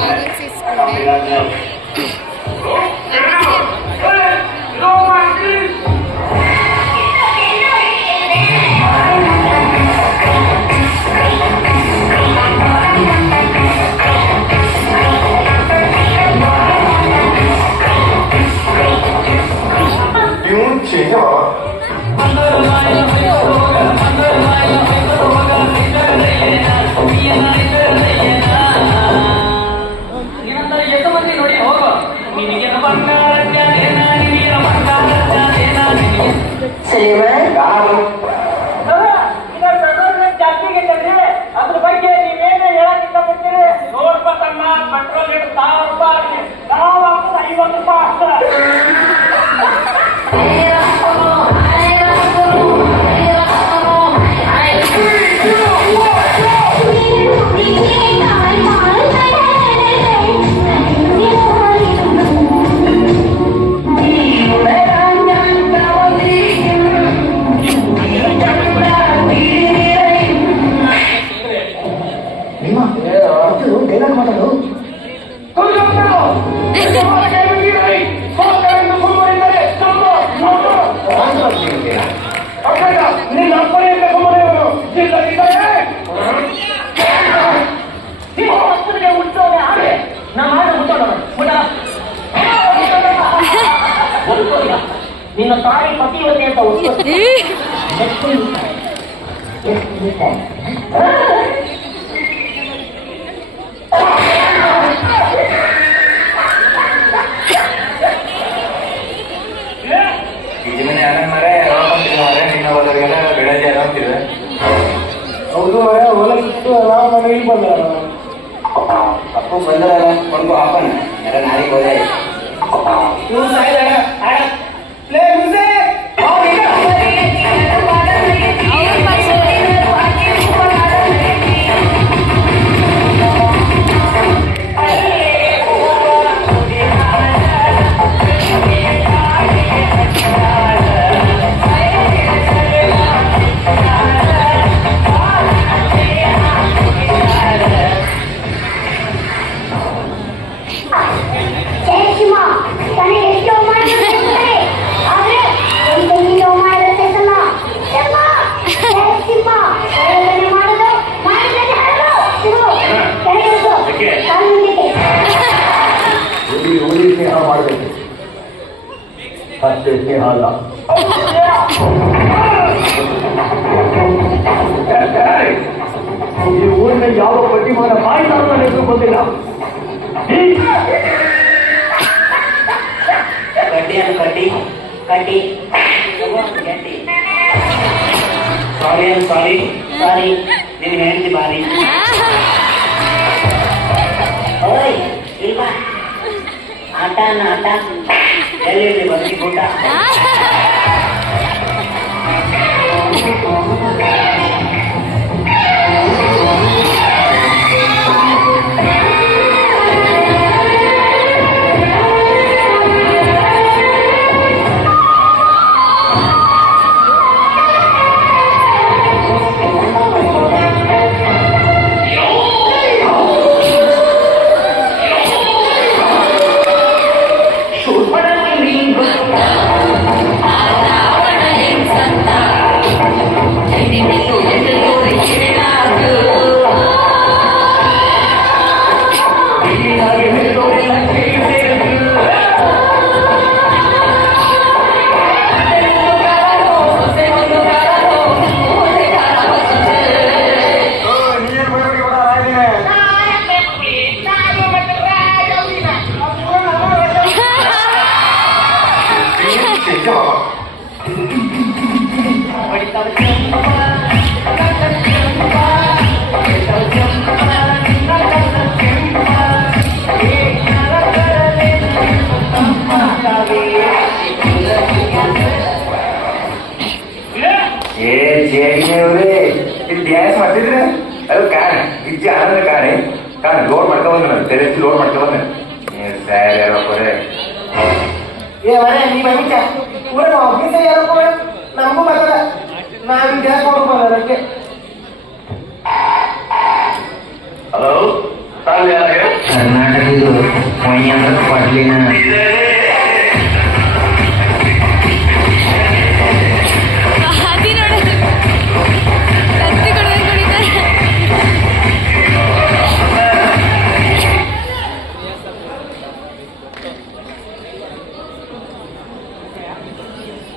Goggles తీసుకోండి. ಅದ್ರ ಬಗ್ಗೆ ನೀವೇನು ಹೇಳಕ್ ಇಷ್ಟಪಡ್ತೀರಿ? ನೋಡ್ಪ ತಮ್ಮ, ಪೆಟ್ರೋಲ್ ರೇಟ್ 1000 ರೂಪಾಯಿ, ನಾವು 50 ರೂಪಾಯಿ ಆಗ್ತದೆ. ನಿನ್ನ ತಾಯಿ ಪತಿವತೆ ಅಂತ ಇದನ್ನ ಮರೆ ನಿನ್ನ ಹೋದವ್ರಿಗೆಲ್ಲ ಬೆಳಗ್ಗೆ ಆರಾಮ್ತಿದೆ. ಹೌದು ಮರ ಹೊಲಕ್ಕಿತ್ತು ನಾವು ಮನೆಗೆ ಬಂದ ಅಪ್ಪು ಬಂದ ಕೊಂಡು ಹಾಪನ್ ಎಲ್ಲ ನಾರಿಗೆ ಹೋದೆ ಇವ್ರು ಮಾಡಬೇಕು ಅಷ್ಟೇ ಸ್ನೇಹ ಅಲ್ಲ. ಈ ಊರಿನ ಯಾವ ಪಟ್ಟಿಮಾನ ಬಾಯಿದಾರ ಹೆಸರು ಬಂದಿಲ್ಲ. ಕಟ್ಟಿ ಕಟ್ಟಿ ಕಟ್ಟಿ ಸಾರಿ ಸಾರಿ ಸಾರಿ ನಿನ್ನ ಹೆಂಡತಿ ಬಾರಿ ಇಲ್ವಾ ಆಟನ ಆಟ ಎಲ್ಲಿ ಬಂದಿ ಊಟ ಡ್ಯಾನ್ಸ್ ಮಾಡ್ತಿದ್ರೆ ಅದು ಕಾಣೆ ಇಜ್ಜಿ ಆನಂದ ಕಾಣೆ ಕಾಣೆ ಲೋಡ್ ಮಾಡ್ಕೊಂಬಂದ ತೆರೆಸಿ ಲೋಡ್ ಮಾಡ್ಕೊಂಬಂದ ಸರಿ ಯಾರಪ್ಪರೇ ಏ ಮನೆ ನೀ ಬಂದಿದ್ದ ಪೂರ ಆಫೀಸ್ ಯಾರಪ್ಪ ನಮಗೂ ಬರ್ತದ ನಾವು ಡ್ಯಾನ್ಸ್ ಮಾಡ್ಕೊಂಬಂದ ಅದಕ್ಕೆ ಹಲೋ ಕರ್ನಾಟಕದ ಕೊಯ್ಯ ಪಾಟ್ಲಿನ